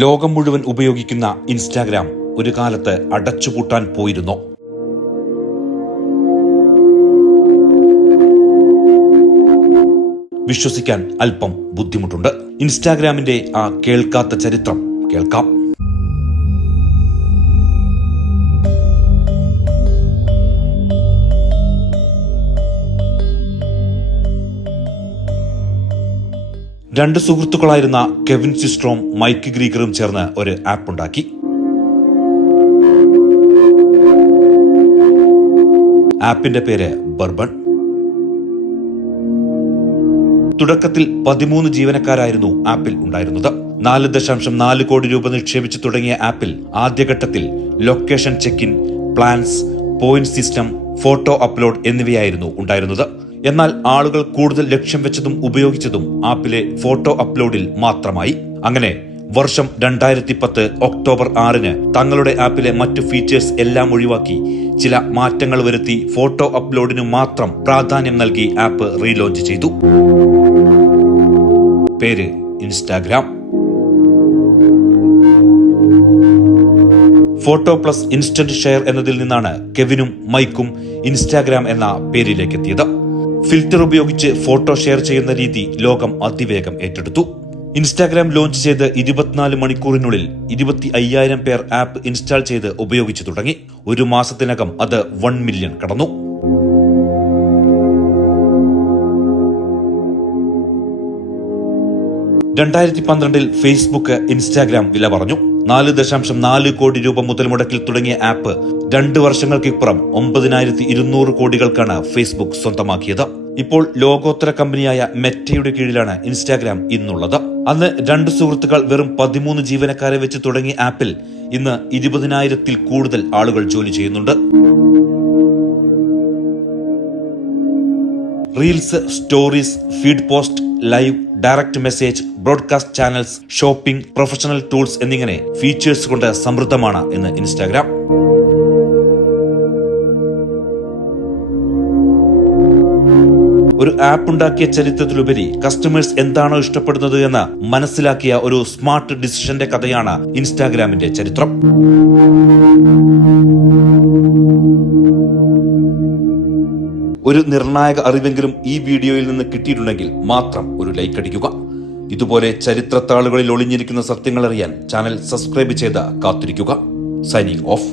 ലോകം മുഴുവൻ ഉപയോഗിക്കുന്ന ഇൻസ്റ്റാഗ്രാം ഒരു കാലത്ത് അടച്ചുപൂട്ടാൻ പോയിരുന്നോ? വിശ്വസിക്കാൻ അല്പം ബുദ്ധിമുട്ടുണ്ട്. ഇൻസ്റ്റാഗ്രാമിന്റെ ആ കേൾക്കാത്ത ചരിത്രം കേൾക്കാം. രണ്ട് സുഹൃത്തുക്കളായിരുന്ന കെവിൻ സിസ്ട്രോം മൈക്ക് ഗ്രീഗറും ചേർന്ന് ഒരു ആപ്പ് ഉണ്ടാക്കി. ആപ്പിന്റെ പേര് ബർബൺ. തുടക്കത്തിൽ 13 ജീവനക്കാരായിരുന്നു ആപ്പിൽ ഉണ്ടായിരുന്നത്. 4.4 കോടി രൂപ നിക്ഷേപിച്ചു തുടങ്ങിയ ആപ്പിൽ ആദ്യഘട്ടത്തിൽ location check in, plans, point system, photo upload എന്നിവയായിരുന്നു ഉണ്ടായിരുന്നത്. എന്നാൽ ആളുകൾ കൂടുതൽ ലക്ഷ്യം വെച്ചതും ഉപയോഗിച്ചതും ആപ്പിലെ ഫോട്ടോ അപ്ലോഡിൽ മാത്രമായി. അങ്ങനെ വർഷം 2010 ഒക്ടോബർ 6 തങ്ങളുടെ ആപ്പിലെ മറ്റു ഫീച്ചേഴ്സ് എല്ലാം ഒഴിവാക്കി ചില മാറ്റങ്ങൾ വരുത്തി ഫോട്ടോ അപ്ലോഡിന് മാത്രം പ്രാധാന്യം നൽകി ആപ്പ് റീലോഞ്ച് ചെയ്തു. പേര് Instagram. Photo plus instant share എന്നതിൽ നിന്നാണ് കെവിനും മൈക്കും ഇൻസ്റ്റാഗ്രാം എന്ന പേരിലേക്ക് എത്തിയത്. ഫിൽറ്റർ ഉപയോഗിച്ച് ഫോട്ടോ ഷെയർ ചെയ്യുന്ന രീതി ലോകം അതിവേഗം ഏറ്റെടുത്തു. ഇൻസ്റ്റാഗ്രാം ലോഞ്ച് ചെയ്ത് 24 മണിക്കൂറിനുള്ളിൽ 25,000 പേർ ആപ്പ് ഇൻസ്റ്റാൾ ചെയ്ത് ഉപയോഗിച്ചു തുടങ്ങി. ഒരു മാസത്തിനകം അത് 1 മില്യൺ കടന്നു. ഫേസ്ബുക്ക് ഇൻസ്റ്റാഗ്രാം വില പറഞ്ഞു. 4.4 കോടി രൂപ മുതൽ മുടക്കിൽ തുടങ്ങിയ ആപ്പ് 2 വർഷങ്ങൾക്കിപ്പുറം 9,200 കോടികൾക്കാണ് ഫേസ്ബുക്ക് സ്വന്തമാക്കിയത്. ഇപ്പോൾ ലോകോത്തര കമ്പനിയായ മെറ്റയുടെ കീഴിലാണ് ഇൻസ്റ്റാഗ്രാം ഇന്നുള്ളത്. അന്ന് 2 സുഹൃത്തുക്കൾ വെറും 13 ജീവനക്കാരെ വെച്ച് തുടങ്ങിയ ആപ്പിൽ ഇന്ന് 20,000-ൽ കൂടുതൽ ആളുകൾ ജോലി ചെയ്യുന്നുണ്ട്. Reels, stories, feed post, live, direct message, broadcast channels, shopping, professional tools എന്നിങ്ങനെ ഫീച്ചേഴ്സ് കൊണ്ട് സമൃദ്ധമാണ് ഇന്ന് ഇൻസ്റ്റാഗ്രാം. ഒരു ആപ്പ് ഉണ്ടാക്കിയ ചരിത്രത്തിലുപരി കസ്റ്റമേഴ്സ് എന്താണോ ഇഷ്ടപ്പെടുന്നത് എന്ന് മനസ്സിലാക്കിയ ഒരു സ്മാർട്ട് ഡിസിഷന്റെ കഥയാണ് ഇൻസ്റ്റാഗ്രാമിന്റെ ചരിത്രം. ഒരു നിർണായക അറിവെങ്കിലും ഈ വീഡിയോയിൽ നിന്ന് കിട്ടിയിട്ടുണ്ടെങ്കിൽ മാത്രം ഒരു ലൈക്ക് അടിക്കുക. ഇതുപോലെ ചരിത്രത്താളുകളിൽ ഒളിഞ്ഞിരിക്കുന്ന സത്യങ്ങൾ അറിയാൻ ചാനൽ സബ്സ്ക്രൈബ് ചെയ്ത് കാത്തിരിക്കുക. Signing off.